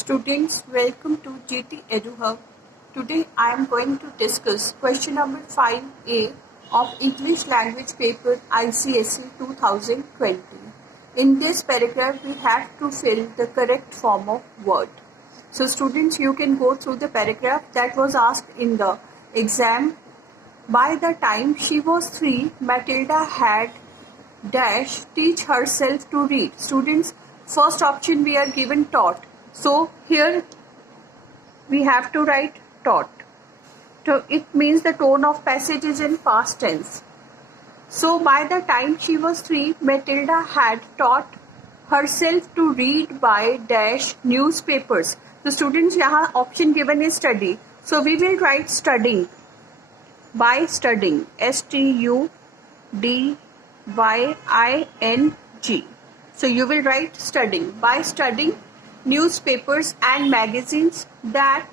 Students, welcome to GT EduHub. Today I am going to discuss question number 5A of English language paper ICSE 2020. In this paragraph, we have to fill the correct form of word. So students, you can go through the paragraph that was asked in the exam. By the time she was 3, Matilda had dash teach herself to read. Students, first option we are given taught. So here we have to write taught. So it means the tone of passage is in past tense. So by the time she was 3, Matilda had taught herself to read by dash newspapers. The students, यहाँ option given is study. So we will write studying. By studying. STUDYING. So you will write studying. By studying newspapers and magazines that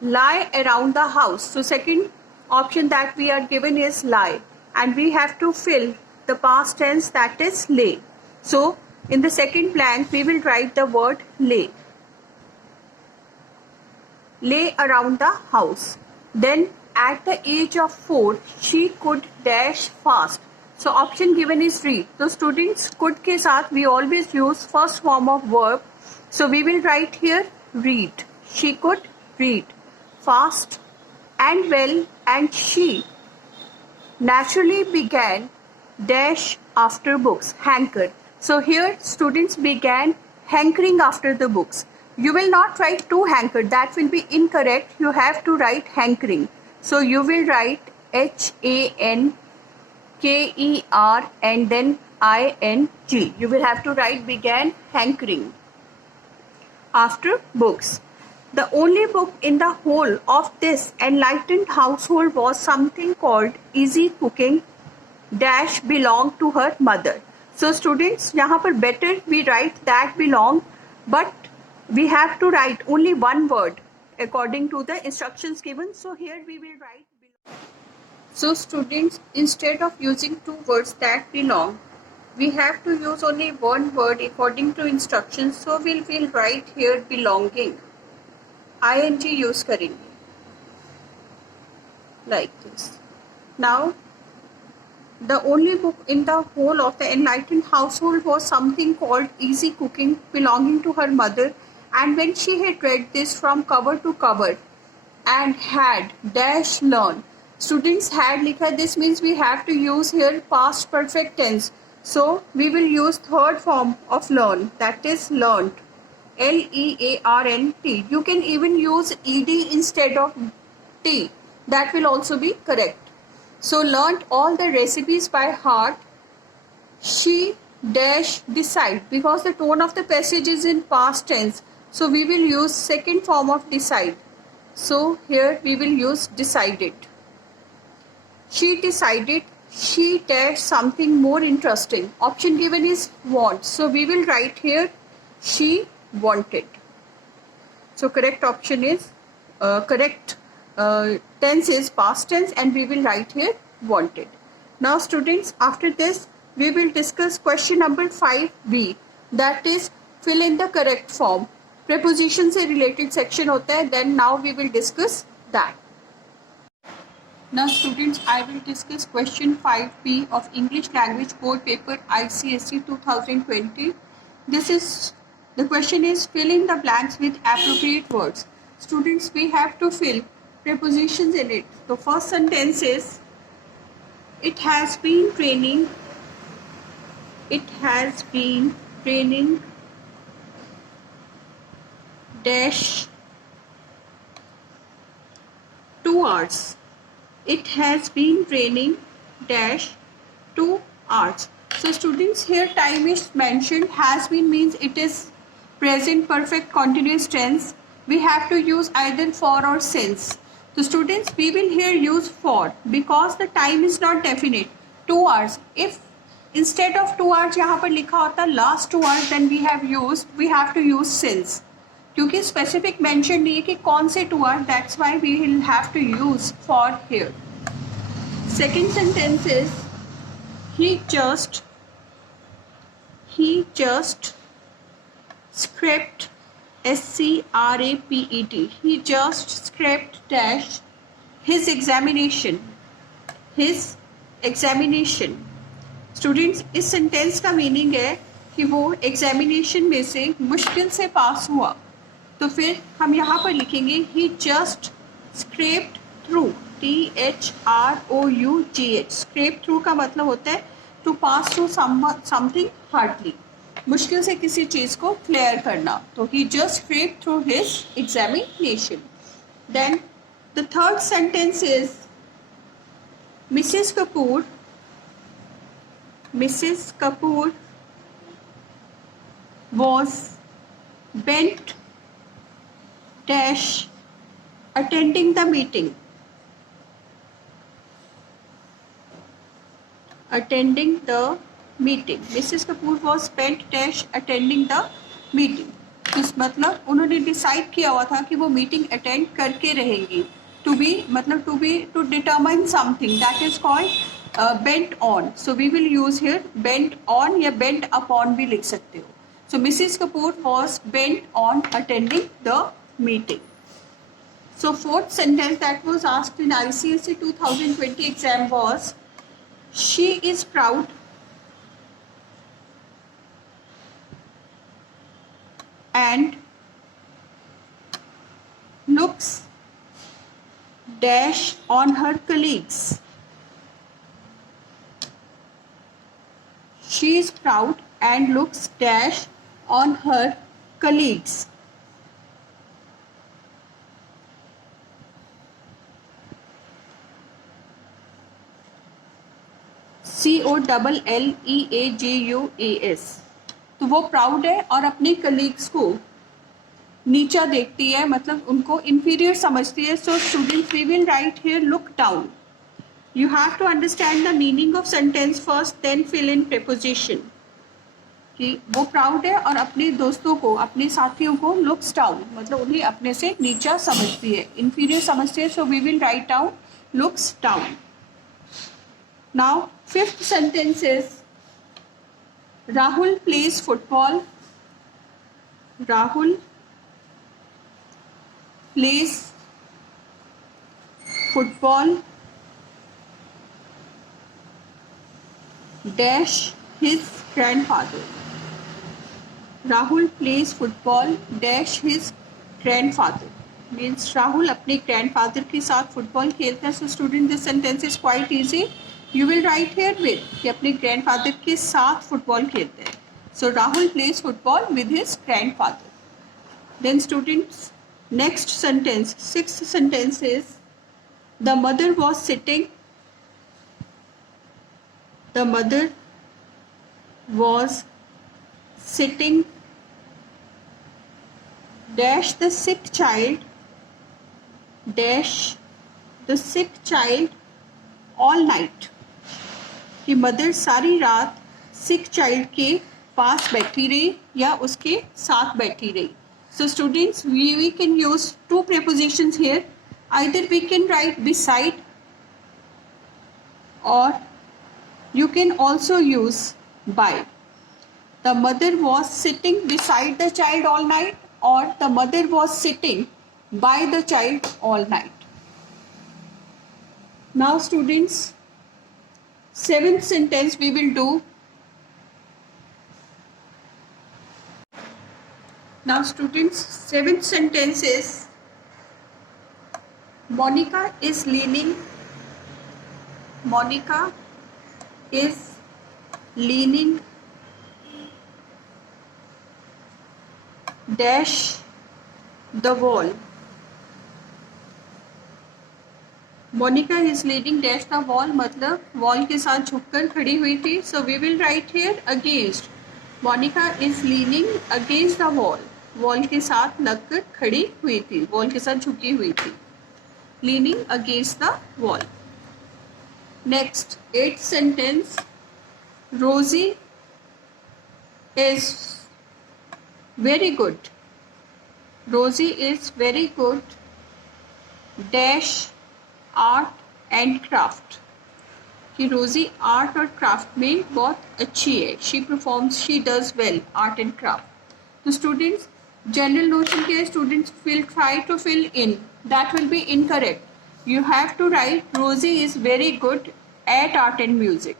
lie around the house. So second option that we are given is lie, and we have to fill the past tense, that is lay. So in the second blank we will write the word lay. Lay around the house. Then at the age of 4 she could dash fast. So option given is read. So students, could के साथ we always use first form of verb. So we will write here read. She could read fast and well, and she naturally began dash after books. Hanker. So here students began hankering after the books. You will not write to hanker. That will be incorrect. You have to write hankering. So you will write HANKER and then ING. You will have to write began hankering after books. The only book in the whole of this enlightened household was something called Easy Cooking dash belonged to her mother. So students, यहाँ पर better we write that belong, but we have to write only one word according to the instructions given. So here we will write belong. So students, instead of using two words that belong, we have to use only one word according to instructions. So we will write here belonging. ING use करेंगे like this. Now, the only book in the whole of the enlightened household was something called Easy Cooking belonging to her mother, and when she had read this from cover to cover and had dash learned. Students, had लिखा, this means we have to use here past perfect tense. So we will use third form of learn, that is learnt. LEARNT. You can even use ED instead of T. That will also be correct. So learnt all the recipes by heart. She dash decide, because the tone of the passage is in past tense. So we will use second form of decide. So here we will use decided. She decided she dash something more interesting. Option given is want. So we will write here she wanted. So correct option is correct tense is past tense, and we will write here wanted. Now students, after this we will discuss question number 5B, that is fill in the correct form. Preposition से related section होता है. Then now we will discuss that. Now students, I will discuss question 5B of English language board paper ICSE 2020. The question is fill in the blanks with appropriate words. Students, we have to fill prepositions in it. The first sentence is it has been training dash 2 hours. It has been raining dash 2 hours. So students, here time is mentioned. Has been means it is present perfect continuous tense. We have to use either for or since. So students, we will here use for because the time is not definite. 2 hours. If instead of 2 hours यहाँ पर लिखा होता last 2 hours, then we have to use since. क्योंकि specific mention नहीं है कि कौन से 2 hours, that's why we will have to use for here. Second sentence is he just scraped SCRAPET. He just scraped dash his examination. His examination. Students, इस sentence का meaning है कि वो एग्जामिनेशन में से मुश्किल से पास हुआ. तो फिर हम यहाँ पर लिखेंगे he just scraped through. THROUGH. Scrape through का मतलब होता है to pass through something hardly. मुश्किल से किसी चीज़ को क्लियर करना. तो he just scrape through his examination. Then the third sentence is Mrs. Kapoor was bent dash attending the meeting. Attending the meeting. Mrs. Kapoor was bent dash attending the meeting. इस मतलब उन्होंने decide किया हुआ था कि वो meeting attend करके रहेंगी. टू बी मतलब to determine something, that is called bent on. So we will use here bent on या बेंट अपॉन भी लिख सकते हो. So Mrs Kapoor was bent on attending the meeting. So fourth sentence that was asked in ICSE 2020 exam was, she is proud and looks dash on her colleagues. She is proud and looks dash on her colleagues. COLLEAGUAS. तो वो proud है और अपने colleagues को नीचा देखती है, मतलब उनको इंफीरियर समझती है. So students, we will write here look down. You have to understand the meaning of sentence first, then fill in preposition. कि वो प्राउड है और अपने दोस्तों को, अपने साथियों को लुक्स डाउन मतलब उन्हें अपने से नीचा समझती है, इंफीरियर समझती है. So we will write down looks down. Now, fifth sentence is, Rahul plays football. Rahul plays football dash his grandfather. Rahul plays football dash his grandfather. Means Rahul अपने grandfather के साथ football खेलता है. So student, this sentence is quite easy. You will write here with कि अपने grandfather के साथ football खेलते हैं. So Rahul plays football with his grandfather. Then students, next sentence, sixth sentence is, the mother was sitting. The mother was sitting dash the sick child dash the sick child all night. कि mother सारी रात सिक child के पास बैठी रही या उसके साथ बैठी रही. So students, we can use two prepositions here. Either we can write beside और you can also use by. The mother was sitting beside the child all night, or the mother was sitting by the child all night. Now students, seventh sentence we will do. Now students, seventh sentence is, Monica is leaning dash the wall. Monica is leading dash the wall मतलब wall के साथ झुककर खड़ी हुई थी. So we will write here against. Monica is leaning against the wall. Wall के साथ लगकर खड़ी हुई थी, वॉल के साथ झुकी हुई थी. Leaning against the wall. Next, eight sentence, Rosie is very good. Rosie is very good dash art and craft. कि रोजी आर्ट और क्राफ्ट में बहुत अच्छी है. She performs, she does well art and craft. तो स्टूडेंट्स, General notion के students will try to fill in. That will be incorrect. You have to write Rosie is very good at art and music.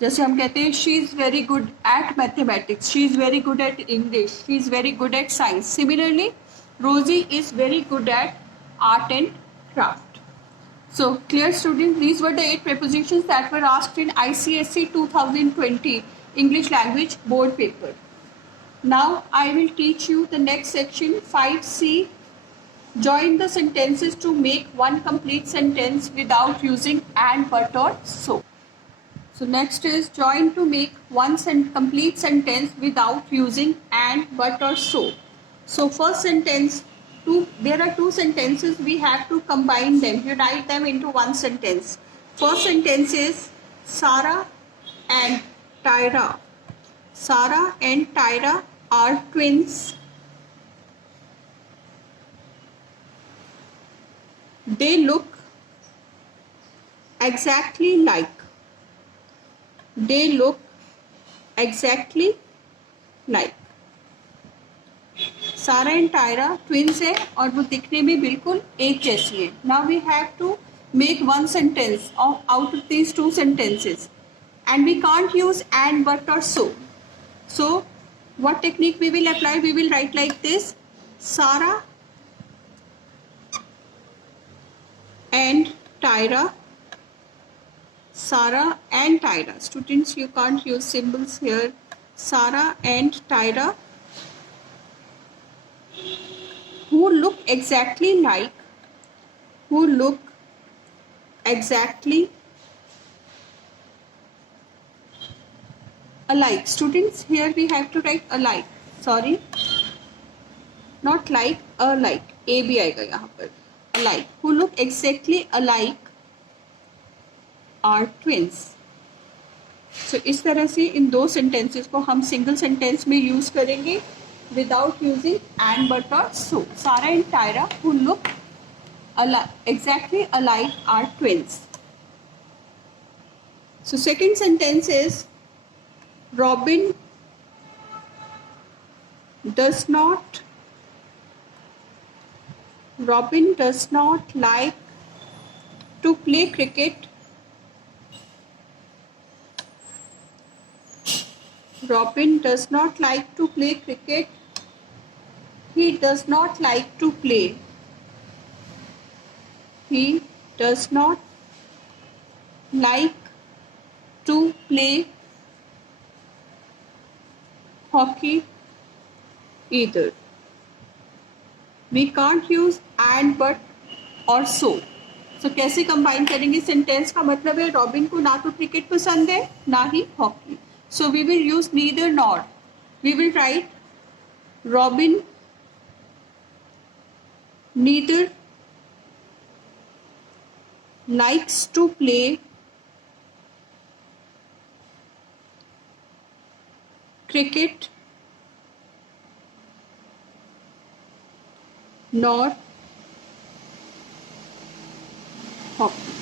जैसे हम कहते हैं she is very good at mathematics, she is very good at English, she is very good at science. Similarly, Rosie is very good at art and craft. So clear students, these were the 8 prepositions that were asked in ICSE 2020 English language board paper. Now I will teach you the next section 5C. Join the sentences to make one complete sentence without using and, but or so. So next is join to make one complete sentence without using and, but or so. So first sentence, there are 2 sentences, we have to combine them. You write them into one sentence. First sentence is Sarah and Tyra. Sarah and Tyra are twins. They look exactly like. They look exactly like. Sara and Tyra twins है और वो दिखने में बिल्कुल एक जैसी है. Now we have to make one sentence out of these 2 sentences and we can't use and, but or so. So what technique we will apply? We will write like this: Sarah and Tyra. Sarah and Tyra. Students, you can't use symbols here. Sarah and Tyra, who look exactly like, who look exactly alike. Students, here we have to write alike. Sorry, not like, alike. A भी आएगा यहाँ पर. Alike. Who look exactly alike are twins. So इस तरह से इन 2 sentences को हम single sentence में use करेंगे without using and, but or so. Sarah and Tyra, who look exactly alike, are twins. So second sentence is Robin does not like to play cricket. Robin does not like to play cricket. He does not like to play. He does not like to play hockey either. We can't use and, but और so. So कैसे combine करेंगे? Sentence का मतलब है robin को ना तो cricket पसंद है ना ही hockey. So we will use neither nor. We will write Robin neither likes to play cricket nor hockey.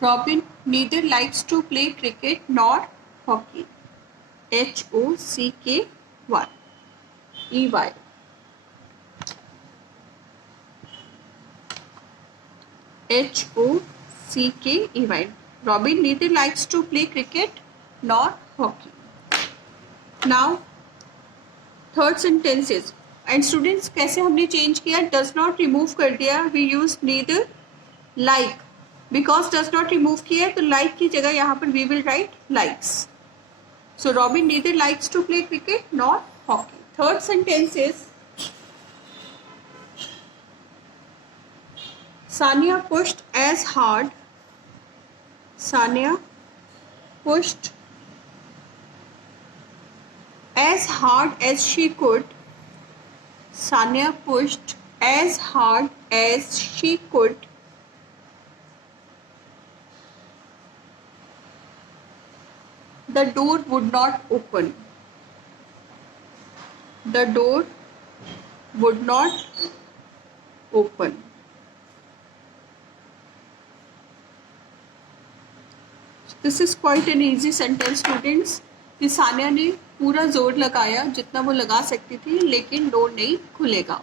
Robin neither likes to play cricket nor hockey. HOCKY. EY. HOCKEY. Robin neither likes to play cricket nor hockey. Now third sentence is, and students कैसे हमने change किया? Does not remove कर दिया. We use neither like. Because does not remove किया है तो like की जगह यहाँ पर we will write likes. So Robin neither likes to play cricket nor hockey. Third sentence is Sania pushed as hard. Sania pushed as hard as she could. Sania pushed as hard as she could. The door would not open. The door would not open. This is quite an easy sentence students कि सानिया ने पूरा जोर लगाया जितना वो लगा सकती थी, लेकिन डोर नहीं खुलेगा.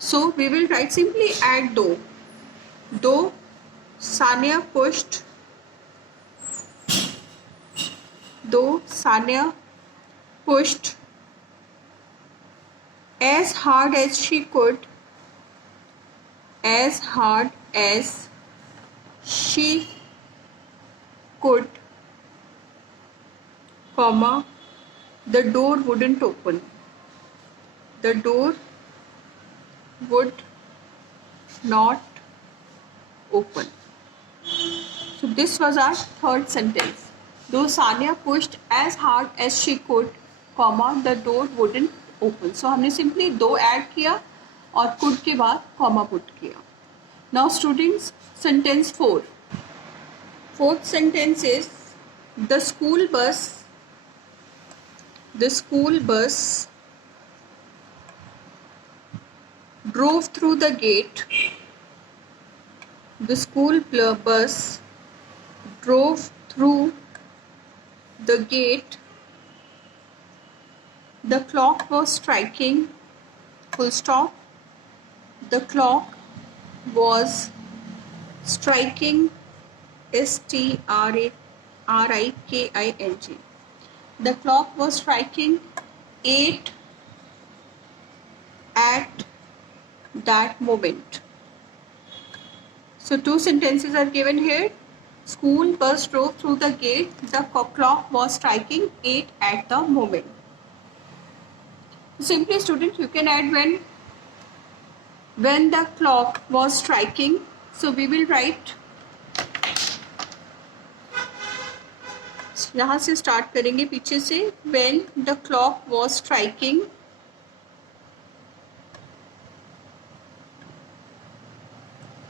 So we will write simply at दो सानिया पुश्ड, दो Sania pushed as hard as she could, as hard as she could, comma, the door wouldn't open. The door would not open. So this was our third sentence. Though Sania pushed as hard as she could, comma, the door wouldn't open. So हमने simply दो add किया और could के बाद comma put किया. Now students, sentence 4. Fourth sentence is the school bus drove through the gate. The school bus drove through the gate. The clock was striking, full stop. The clock was striking, STRIKING. The clock was striking 8 at that moment. So two sentences are given here. School bus drove through the gate. The clock was striking 8 at the moment. Simply students, you can add when the clock was striking. So we will write, यहाँ से start करेंगे पीछे से. When the clock was striking,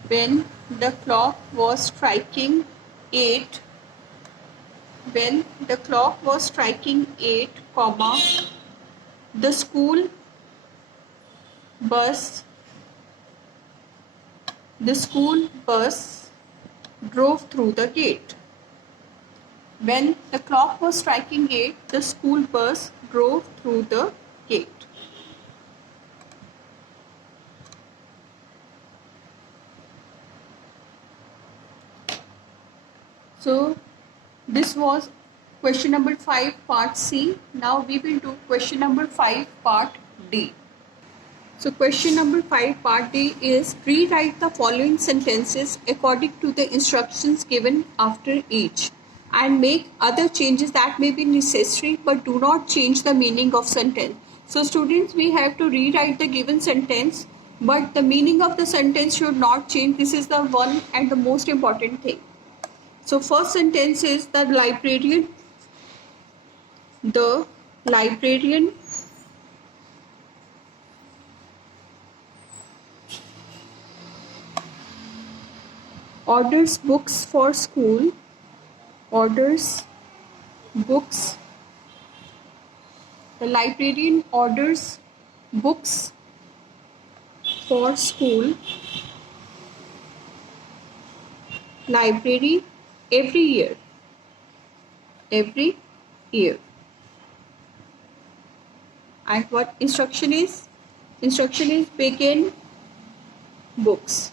when the clock was striking 8, when the clock was striking 8, comma, the school bus drove through the gate. When the clock was striking 8, the school bus drove through the gate. So this was question number 5 part C. Now we will do question number 5 part D. So question number 5 part D is rewrite the following sentences according to the instructions given after each and make other changes that may be necessary but do not change the meaning of sentence. So students, we have to rewrite the given sentence but the meaning of the sentence should not change. This is the one and the most important thing. So first sentence is the librarian orders books for school. The librarian orders books for school library every year. And what instruction is? Instruction is begin books.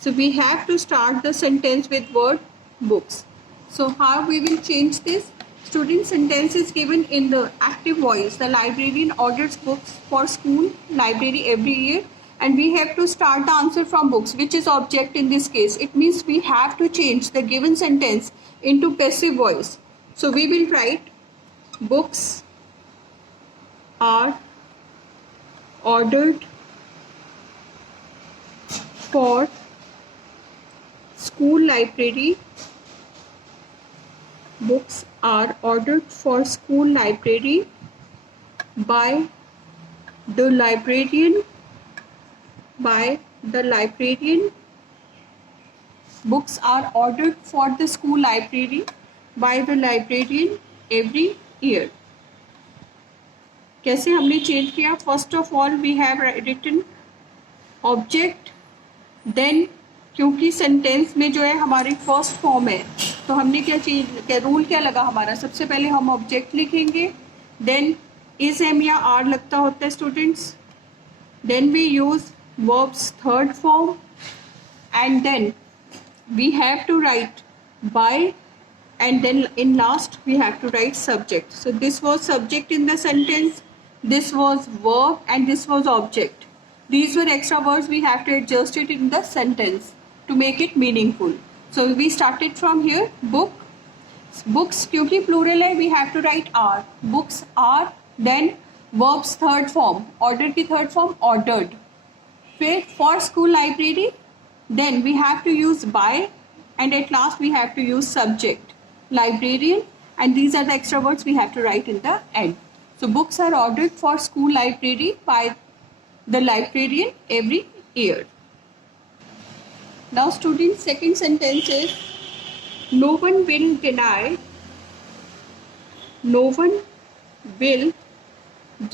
So we have to start the sentence with word books. So how we will change this? Student sentence is given in the active voice. The librarian orders books for school library every year. And we have to start the answer from books, which is object in this case. It means we have to change the given sentence into passive voice. So we will write books are ordered for school library. Books are ordered for school library by the librarian. Books are ordered for the school library by the librarian every year. कैसे हमने change किया? First of all we have written object, then क्योंकि sentence में जो है हमारी first form है तो हमने क्या रूल क्या लगा हमारा, सबसे पहले हम ऑब्जेक्ट लिखेंगे, देन इज एम या आर लगता होता है students, then we use verbs third form, and then we have to write by, and then in last we have to write subject. So this was subject in the sentence, this was verb, and this was object. These were extra words we have to adjust it in the sentence to make it meaningful. So we started from here, book, books क्योंकि plural है, we have to write are, books are, then verbs third form, order की third form ordered, फिर for school library, then we have to use by, and at last we have to use subject librarian, and these are the extra words we have to write in the end. So books are ordered for school library by the librarian every year. Now students, second sentence is no one will deny, no one will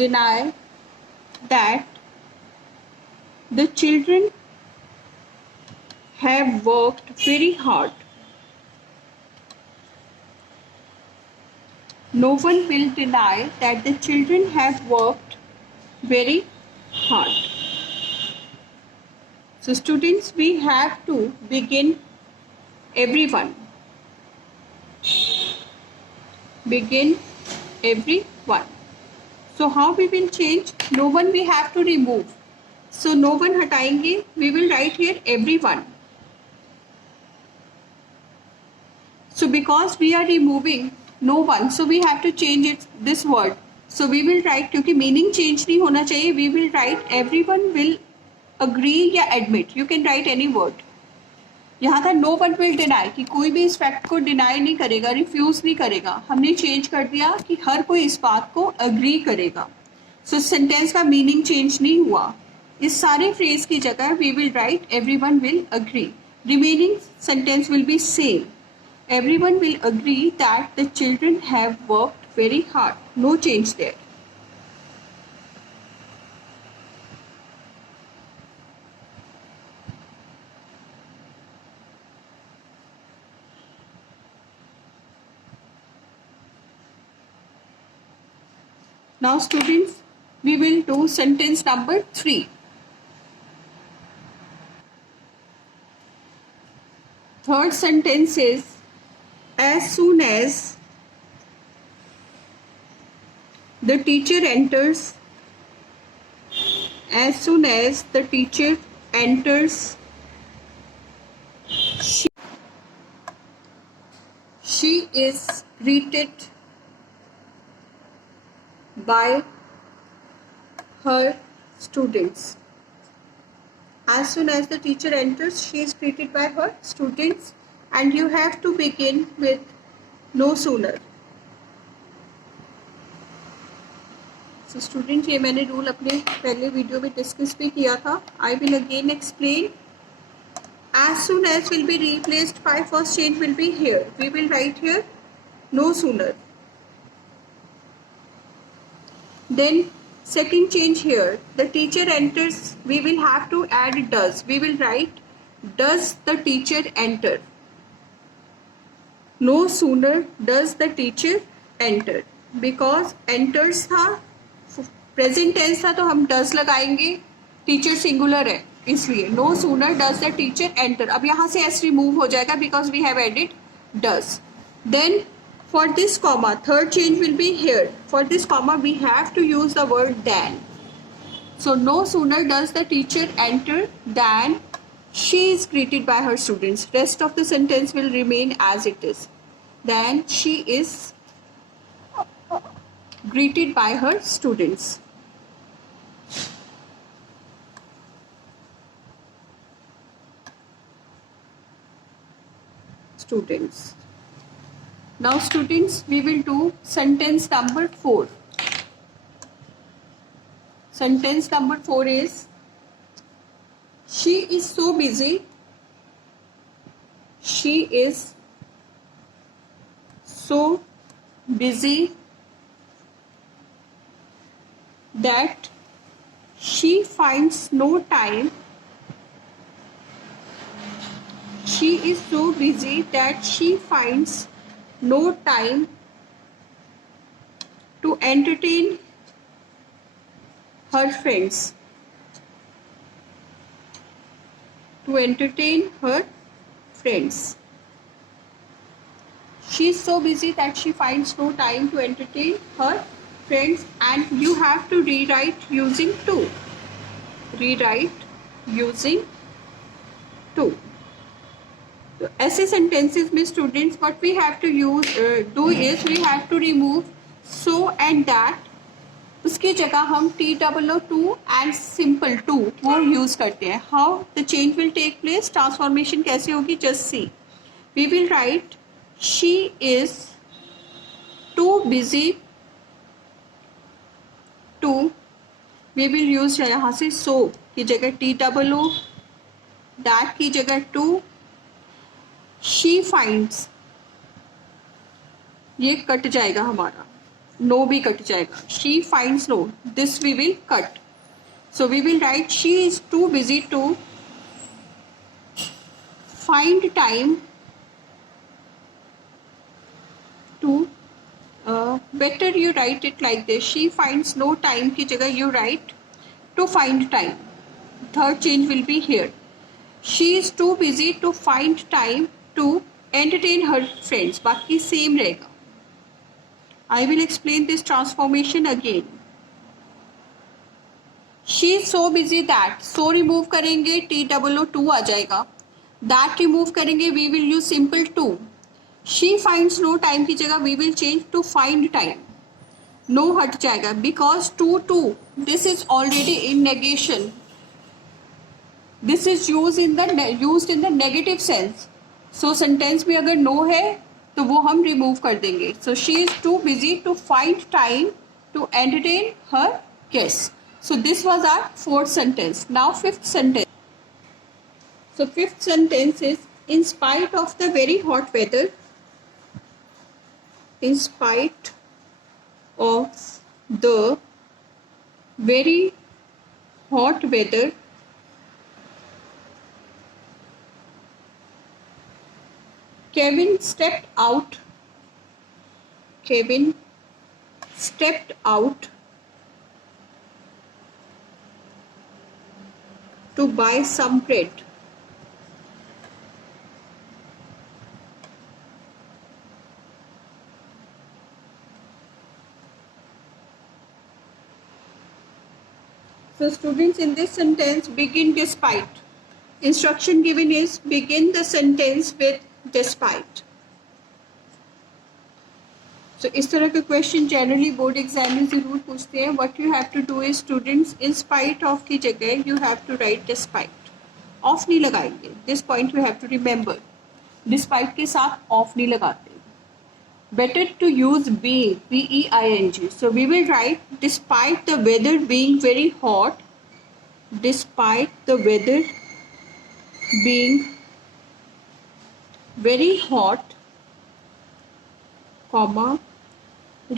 deny that the children have worked very hard. No one will deny that the children have worked very hard. So students, we have to begin everyone. Begin everyone. So how we will change? No one we have to remove. So no one हटाएंगे, we will write here everyone. So because we are removing no one, so we have to change it, this word. So we will write, क्योंकि meaning change नहीं होना चाहिए, we will write everyone will agree या admit. You can write any word. यहाँ था no one will deny, कि कोई भी इस फैक्ट को डिनाई नहीं करेगा, रिफ्यूज नहीं करेगा. हमने चेंज कर दिया कि हर कोई इस बात को अग्री करेगा. सो सेंटेंस का मीनिंग चेंज नहीं हुआ. इस सारे फ्रेज की जगह we will write everyone will agree. Remaining sentence will be same. Everyone will agree that the children have worked very hard. No change there. Now students, we will do sentence number 3. Third sentence is as soon as the teacher enters, as soon as the teacher enters, she is greeted by her students. As soon as the teacher enters, she is greeted by her students, and you have to begin with no sooner. So students, ये मैंने rule अपने पहले video में discuss भी किया था. I will again explain. As soon as will be replaced by first change will be here. We will write here no sooner. Then second change here, the teacher enters, we will have to add does. We will write does the teacher enter. No sooner does the teacher enter. Because enters था, present tense था, तो हम does लगाएंगे. Teacher singular है इसलिए no sooner does the teacher enter. अब यहाँ से s रिमूव हो जाएगा because we have added does. Then for this comma, third change will be here. For this comma we have to use the word than. So no sooner does the teacher enter than she is greeted by her students. Rest of the sentence will remain as it is. Then she is greeted by her students. Now students, we will do sentence number 4. Sentence number 4 is she is so busy. She is so busy that she finds no time she is so busy that she finds no time to entertain her friends. To entertain her friends. She is so busy that she finds no time to entertain her friends, and you have to rewrite using to. Rewrite using to. तो ऐसे sentences में students what we have to do is we have to remove so and that. उसकी जगह हम TOO and simple to वो use करते हैं. How the change will take place, transformation कैसे होगी, just see. We will write she is too busy to. We will use यहाँ से so की जगह TOO, that की जगह to. She finds, ये कट जाएगा हमारा, no भी कट जाएगा. She finds no, this we will cut. So we will write she is too busy to find time to. Better you write it like this. She finds no time की जगह you write to find time. Third change will be here. She is too busy to find time to entertain her friends. बाकी same रहेगा. I will explain this transformation again. She is so busy that. So remove करेंगे TOO आ जाएगा. That remove करेंगे we will use simple to. She finds no time की जगह we will change to find time. No हट जाएगा because to. This is already in negation. This is used in the negative sense. So sentence में अगर no है तो वो हम remove कर देंगे. So she is too busy to find time to entertain her guests. So this was our fourth sentence. Now fifth sentence. So fifth sentence is in spite of the very hot weather. In spite of the very hot weather, Kevin stepped out. Kevin stepped out to buy some bread. So students, in this sentence begin despite. Instruction given is begin the sentence with despite. So इस तरह के question generally board exam में ज़रूर पूछते हैं. What you have to do is students, in spite of की जगह you have to write despite. Of नहीं लगाएंगे. This point you have to remember. Despite के साथ ऑफ नहीं लगाते. Better to use being, BEING. So we will write despite the weather being very hot. Despite the weather being very hot, comma,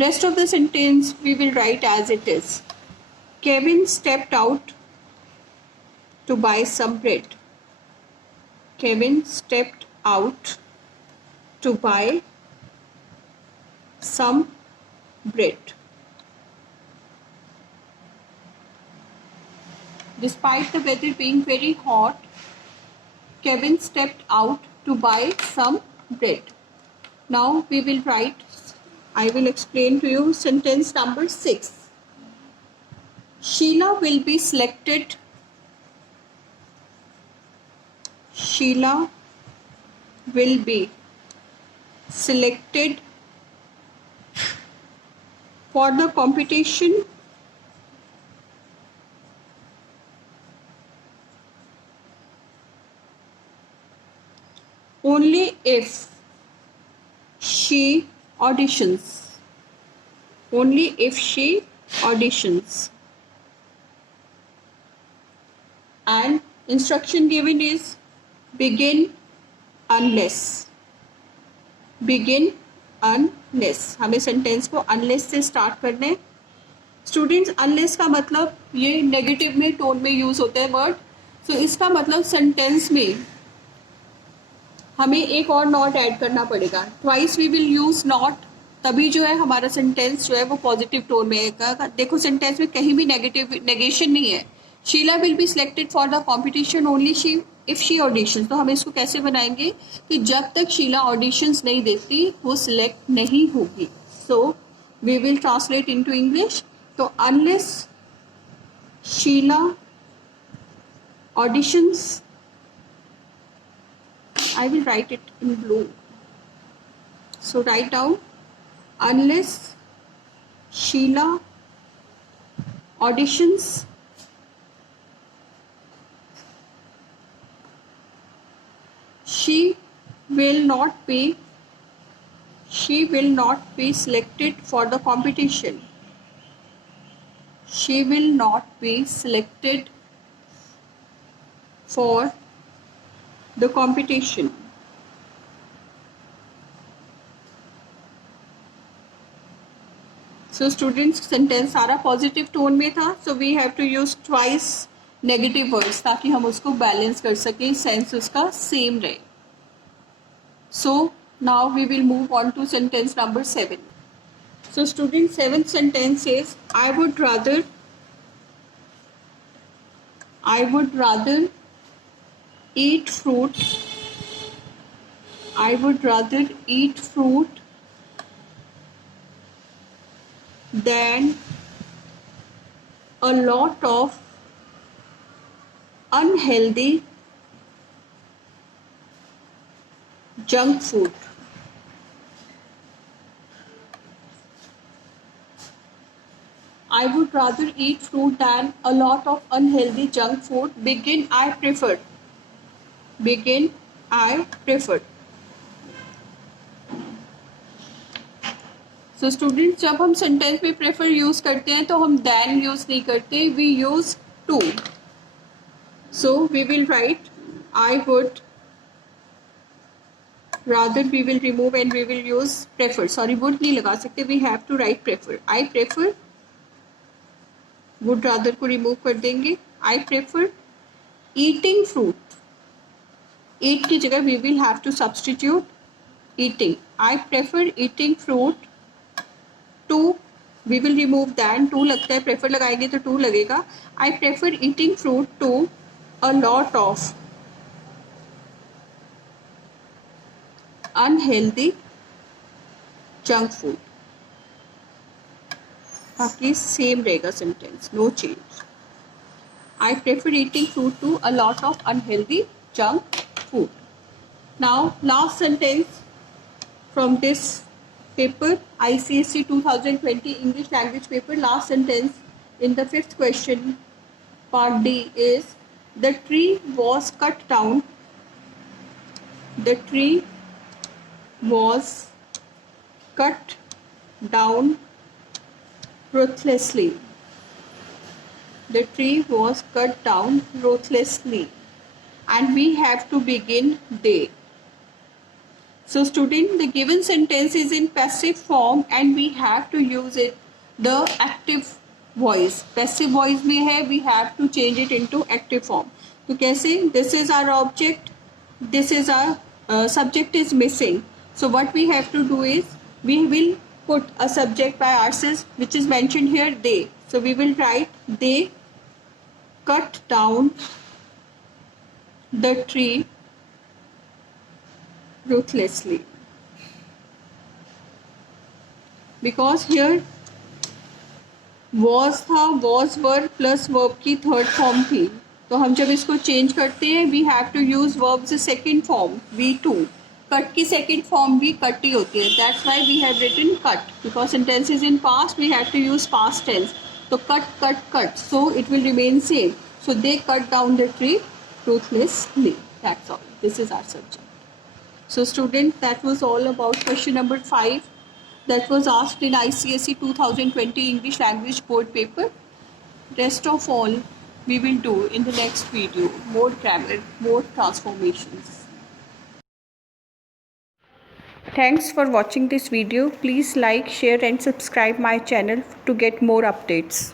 rest of the sentence we will write as it is. Kevin stepped out to buy some bread. Kevin stepped out to buy some bread. Despite the weather being very hot, Kevin stepped out to buy some bread. Now we will write, I will explain to you sentence number 6. Sheila will be selected. Sheila will be selected for the competition only if she auditions. Only if she auditions. And instruction given is begin unless. Begin unless. हमें sentence को unless से start करना है. Students, unless का मतलब ये negative में tone में यूज होता है वर्ड. सो इसका मतलब सेंटेंस में हमें एक और नॉट ऐड करना पड़ेगा. Twice we will use not, तभी जो है हमारा सेंटेंस जो है वो पॉजिटिव टोन में आएगा. देखो सेंटेंस में कहीं भी नेगेटिव नेगेशन नहीं है. Sheela will be selected for the competition only she if she audition. तो हम इसको कैसे बनाएंगे कि जब तक शीला ऑडिशंस नहीं देती वो सिलेक्ट नहीं होगी. So we will translate into English. तो unless Sheela auditions, I will write it in blue. So write down, unless Sheila auditions, she will not be selected for the competition. She will not be selected for the competition. So students, sentence सारा positive tone में था. So we have to use twice negative words ताकि हम उसको balance कर सकें, sense उसका same रहे. So now we will move on to sentence number 7. So students, seventh sentence is I would rather eat fruit. I would rather eat fruit than a lot of unhealthy junk food. I would rather eat fruit than a lot of unhealthy junk food. Begin I prefer. Begin I prefer. So students, जब हम sentence में prefer use करते हैं तो हम then use नहीं करते, we use to. So we will write I would rather, we will remove and we will use prefer. Sorry, would नहीं लगा सकते, we have to write prefer. I prefer, would rather को remove कर देंगे. I prefer eating fruit. Eat की जगह we will have to substitute eating. I prefer eating fruit to, we will remove than, to लगता है, prefer लगाएंगे तो to लगेगा. I prefer eating fruit to a lot of unhealthy junk food. बाकी same रहेगा sentence, no change. I prefer eating fruit to a lot of unhealthy junk food. Now last sentence from this paper, ICSE 2020 English language paper. Last sentence in the fifth question, part D, is the tree was cut down. The tree was cut down ruthlessly. The tree was cut down ruthlessly, and we have to begin they. So student, the given sentence is in passive form and we have to use it the active voice. Passive voice में है, we have to change it into active form. तो कैसे? This is our object, this is our subject is missing. So what we have to do is we will put a subject by ourselves, which is mentioned here, they. So we will write they cut down the tree ruthlessly. Because here was था, was were plus verb की third form थी, तो हम जब इसको change करते हैं we have to use verb's second form V2. Cut की सेकेंड फॉर्म भी कट ही होती है, that's why we have written cut. Because sentence is in past we have to use past tense. तो cut cut cut, so it will remain same. So they cut down the tree ruthlessly. That's all. This is our subject. So student, that was all about question number 5 that was asked in ICSE 2020 English language board paper. Rest of all we will do in the next video. More grammar, more transformations. Thanks for watching this video. Please like, share and subscribe my channel to get more updates.